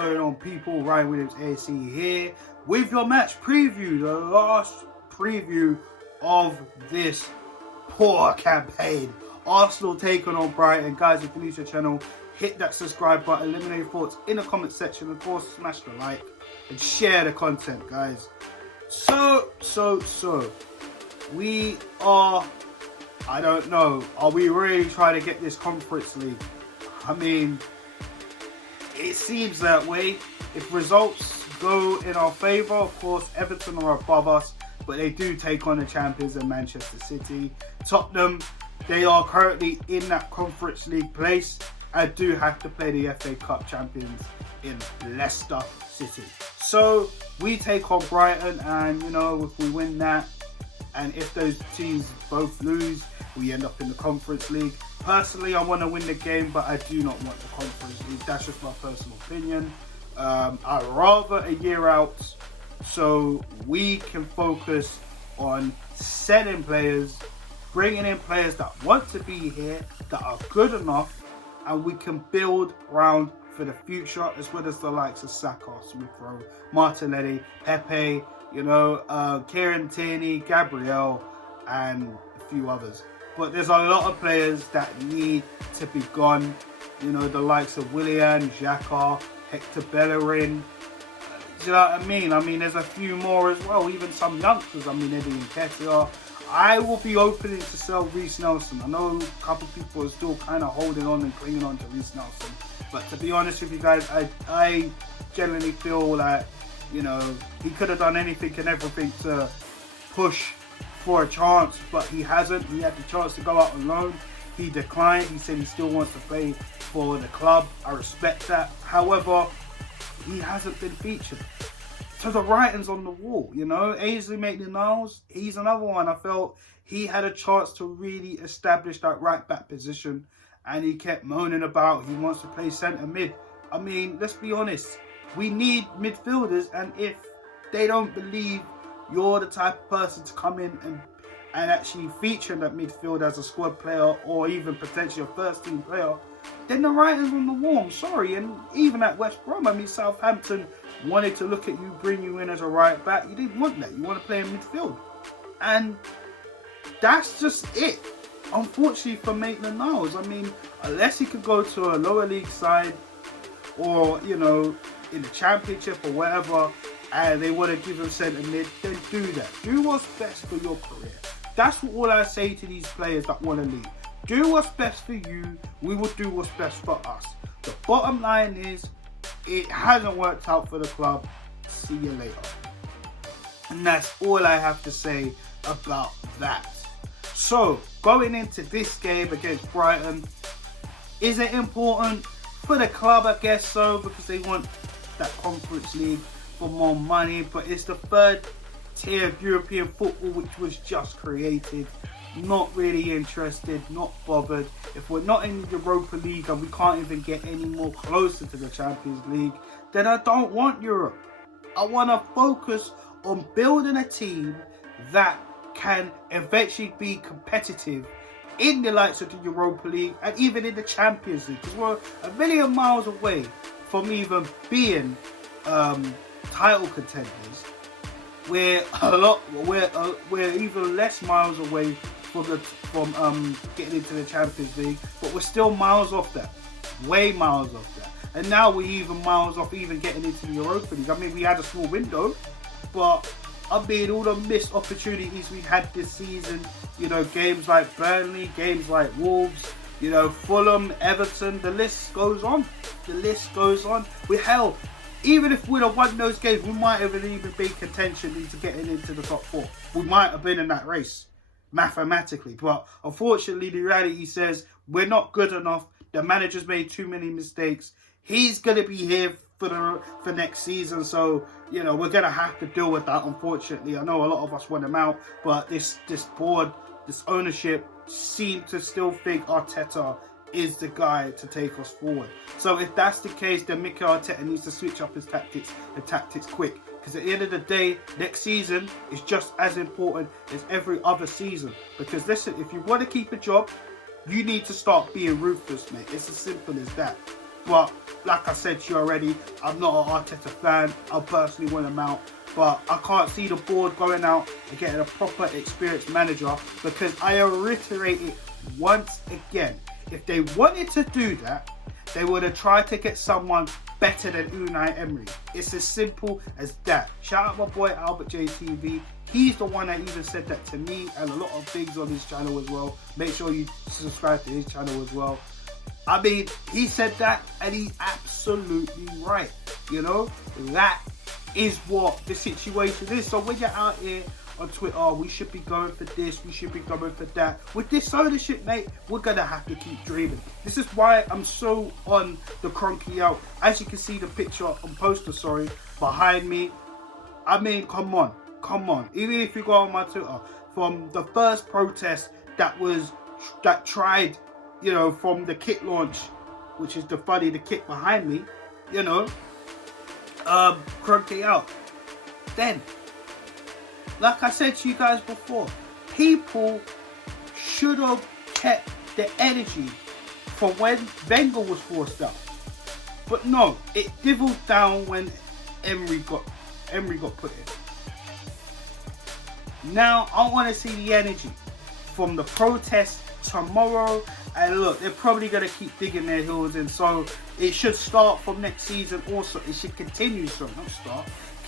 going on, people? Ryan Williams AC here with your match preview, the last preview of this poor campaign. Arsenal taking on Brighton. Guys, if you're new to the channel, hit that subscribe button, let me know your thoughts in the comment section. Of course, smash the like and share the content, guys. So we are, I don't know, are we really trying to get this Conference League? I mean, it seems that way. If results go in our favour, of course, Everton are above us, but they do take on the champions in Manchester City. Tottenham, they are currently in that Conference League place and do have to play the FA Cup champions in Leicester City. So we take on Brighton, and you know, if we win that, and if those teams both lose, we end up in the Conference League. Personally, I want to win the game, but I do not want the Conference League. That's just my personal opinion. I'd rather a year out so we can focus on selling players, bringing in players that want to be here, that are good enough, and we can build around for the future, as well as the likes of Saka, Smith Rowe, Martinelli, Pepe, you know, Kieran Tierney, Gabriel, and a few others. But there's a lot of players that need to be gone. You know, the likes of Willian, Xhaka, Hector Bellerin. Do you know what I mean? I mean, there's a few more as well, even some youngsters. I mean, Eddie Nketiah. I will be opening to sell Reece Nelson. I know a couple of people are still kind of holding on and clinging on to Reece Nelson. But to be honest with you guys, I generally feel like, you know, he could have done anything and everything to push for a chance, but he hasn't. He had the chance to go out on loan. He declined. He said he still wants to play for the club. I respect that. However, he hasn't been featured. So the writing's on the wall, you know. Ainsley Maitland-Niles, he's another one. I felt he had a chance to really establish that right back position, and he kept moaning about he wants to play centre mid. I mean, let's be honest. We need midfielders, and if they don't believe you're the type of person to come in and actually feature in that midfield as a squad player, or even potentially a first team player, then the writing's on the wall. I'm sorry. And even at West Brom, I mean, Southampton wanted to look at you, bring you in as a right back. You didn't want that. You want to play in midfield. And that's just it. Unfortunately for Maitland-Niles, I mean, unless he could go to a lower league side, or, you know, in the Championship or whatever, and they want to give him centre mid, then do that. Do what's best for your career. That's what all I say to these players that want to leave. Do what's best for you. We will do what's best for us. The bottom line is, it hasn't worked out for the club. See you later. And that's all I have to say about that. So, going into this game against Brighton, is it important for the club? I guess so, because they want that Conference League for more money, but it's the third tier of European football which was just created. Not really interested, not bothered. If we're not in the Europa League and we can't even get any more closer to the Champions League, then I don't want Europe. I want to focus on building a team that can eventually be competitive in the likes of the Europa League and even in the Champions League, because we're a million miles away from even being title contenders. We're even less miles away from getting into the Champions League, but we're still miles off that, way miles off that. And now we're even miles off even getting into the Europa League. I mean, we had a small window, but I mean, all the missed opportunities we had this season, you know, games like Burnley, games like Wolves, you know, Fulham, Everton, the list goes on. The list goes on. Even if we'd have won those games, we might have even been contention into getting into the top four. We might have been in that race, mathematically. But unfortunately, the reality says we're not good enough. The manager's made too many mistakes. He's going to be here for next season. So, you know, we're going to have to deal with that, unfortunately. I know a lot of us want him out, but this board, this ownership seem to still think Arteta is the guy to take us forward. So if that's the case, then Mikel Arteta needs to switch up his tactics and tactics quick. Because at the end of the day, next season is just as important as every other season. Because listen, if you want to keep a job, you need to start being ruthless, mate. It's as simple as that. But like I said to you already, I'm not an Arteta fan. I personally want him out. But I can't see the board going out and getting a proper experienced manager, because I reiterate it once again. If they wanted to do that, they would have tried to get someone better than Unai Emery. It's as simple as that. Shout out my boy Albert JTV. He's the one that even said that to me, and a lot of things on his channel as well. Make sure you subscribe to his channel as well. I mean, he said that, and he's absolutely right. You know, that is what the situation is. So when you're out here on Twitter, we should be going for this, we should be going for that. With this ownership, mate, we're gonna have to keep dreaming. This is why I'm so on the Kroenke out. As you can see the picture on poster, behind me. I mean, come on. Even if you go on my Twitter, from the first protest that tried, you know, from the kit launch, which is the kit behind me, you know, Kroenke out. Then, like I said to you guys before, people should have kept the energy from when Wenger was forced out. But no, it divilled down when Emery got put in. Now I want to see the energy from the protest tomorrow. And look, they're probably going to keep digging their heels in. So it should start from next season also. It should continue,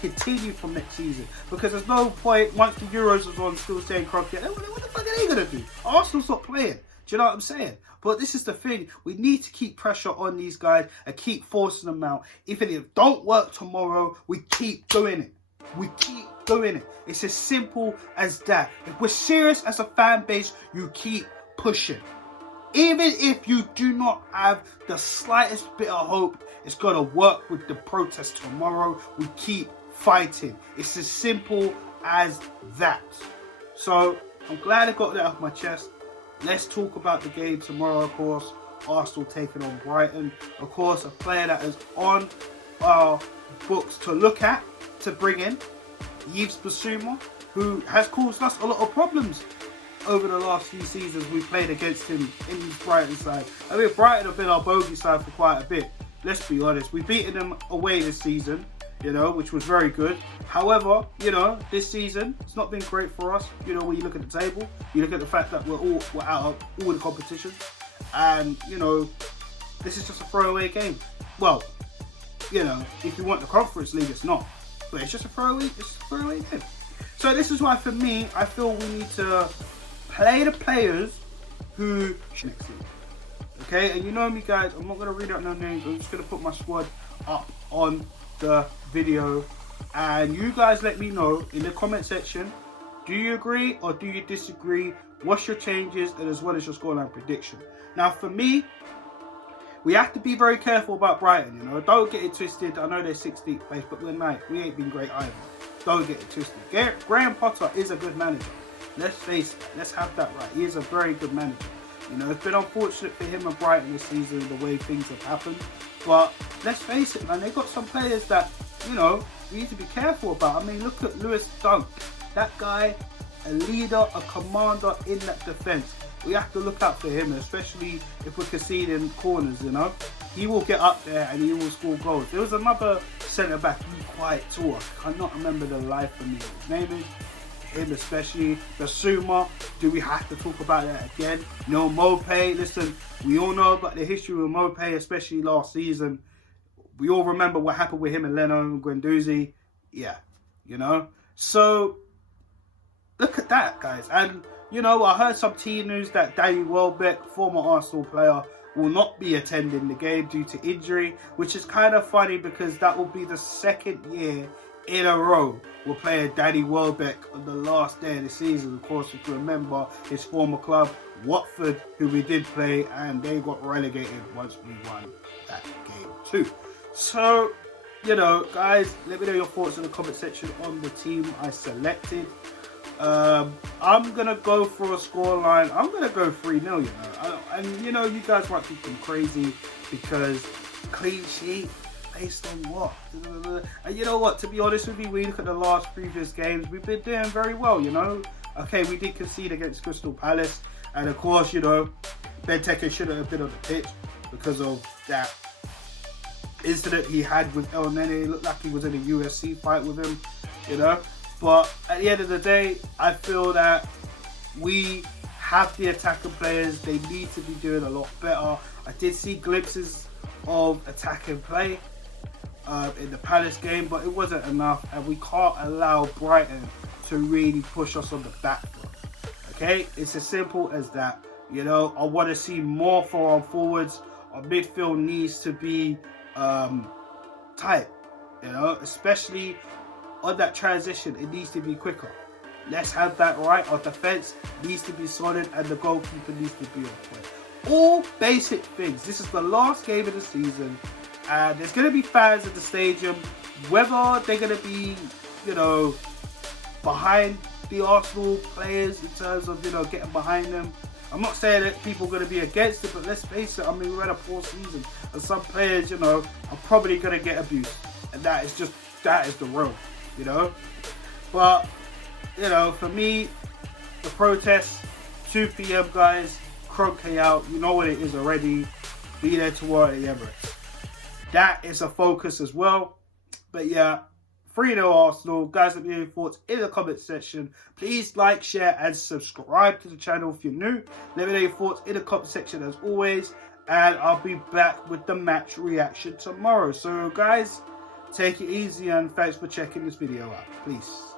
continue from next season. Because there's no point, once the Euros is on, still saying Kroenke, what the fuck are they going to do? Arsenal's not playing. Do you know what I'm saying? But this is the thing. We need to keep pressure on these guys and keep forcing them out. Even if it don't work tomorrow, we keep doing it. It's as simple as that. If we're serious as a fan base, you keep pushing. Even if you do not have the slightest bit of hope it's going to work with the protest tomorrow, we keep fighting. It's as simple as that. So, I'm glad I got that off my chest. Let's talk about the game tomorrow, of course. Arsenal taking on Brighton. Of course, a player that is on our books to look at, to bring in, Yves Bissouma, who has caused us a lot of problems over the last few seasons we played against him in his Brighton side. I mean, Brighton have been our bogey side for quite a bit. Let's be honest. We've beaten them away this season, you know, which was very good. However, you know, this season, it's not been great for us. You know, when you look at the table, you look at the fact that we're out of all the competition. And, you know, this is just a throwaway game. Well, you know, if you want the Conference League, it's not. But it's just a throwaway game. So this is why, for me, I feel we need to play the players who next season. Okay, and you know me, guys, I'm not going to read out no names. I'm just going to put my squad up on the video. And you guys let me know in the comment section, do you agree or do you disagree? What's your changes, and as well as your scoreline prediction. Now, for me, we have to be very careful about Brighton, you know. Don't get it twisted. I know they're 16th place, but we're ninth. We ain't been great either. Don't get it twisted. Graham Potter is a good manager. Let's face it. Let's have that right. He is a very good manager. You know, it's been unfortunate for him and Brighton this season, the way things have happened. But let's face it, man. They've got some players that, you know, we need to be careful about. I mean, look at Lewis Dunk. That guy, a leader, a commander in that defence. We have to look out for him, especially if we're conceding corners, you know. He will get up there and he will score goals. There was another centre-back, quite tall. I cannot remember the life of me. His name is him, especially. Bissouma, do we have to talk about that again? No, Maupay. Listen, we all know about the history of Maupay, especially last season. We all remember what happened with him and Leno and Guendouzi. Yeah, you know. So, look at that, guys. And, you know, I heard some team news that Danny Welbeck, former Arsenal player, will not be attending the game due to injury, which is kind of funny because that will be the second year in a row we're playing Danny Welbeck on the last day of the season. Of course, if you remember his former club, Watford, who we did play, and they got relegated once we won that game too. So, you know, guys, let me know your thoughts in the comment section on the team I selected. I'm going to go for a scoreline. I'm going to go 3-0, you know. And, you know, you guys might think I'm crazy because clean sheet based on what? And you know what? To be honest with you, we look at the last previous games, we've been doing very well, you know. Okay, we did concede against Crystal Palace. And, of course, you know, Benteke shouldn't have been on the pitch because of that incident he had with El Nene. It looked like he was in a UFC fight with him, you know. But at the end of the day, I feel that we have the attacking players. They need to be doing a lot better. I did see glimpses of attacking play in the Palace game, but it wasn't enough, and we can't allow Brighton to really push us on the back foot. Okay, it's as simple as that. You know, I want to see more for our forwards. Our midfield needs to be tight, you know, especially on that transition. It needs to be quicker. Let's have that right. Our defense needs to be solid, and the goalkeeper needs to be on point. All basic things. This is the last game of the season, and there's going to be fans at the stadium. Whether they're going to be, you know, behind the Arsenal players in terms of, you know, getting behind them. I'm not saying that people are going to be against it, but let's face it, I mean, we're at a poor season, and some players, you know, are probably going to get abused, and that is the road, you know. But, you know, for me, the protest, 2 p.m, guys, Kroenke out, you know what it is already, be there tomorrow at the Emirates. That is a focus as well. But yeah, 3-0 Arsenal. Guys, let me know your thoughts in the comment section. Please like, share, and subscribe to the channel if you're new. Let me know your thoughts in the comment section as always. And I'll be back with the match reaction tomorrow. So guys, take it easy, and thanks for checking this video out. Peace.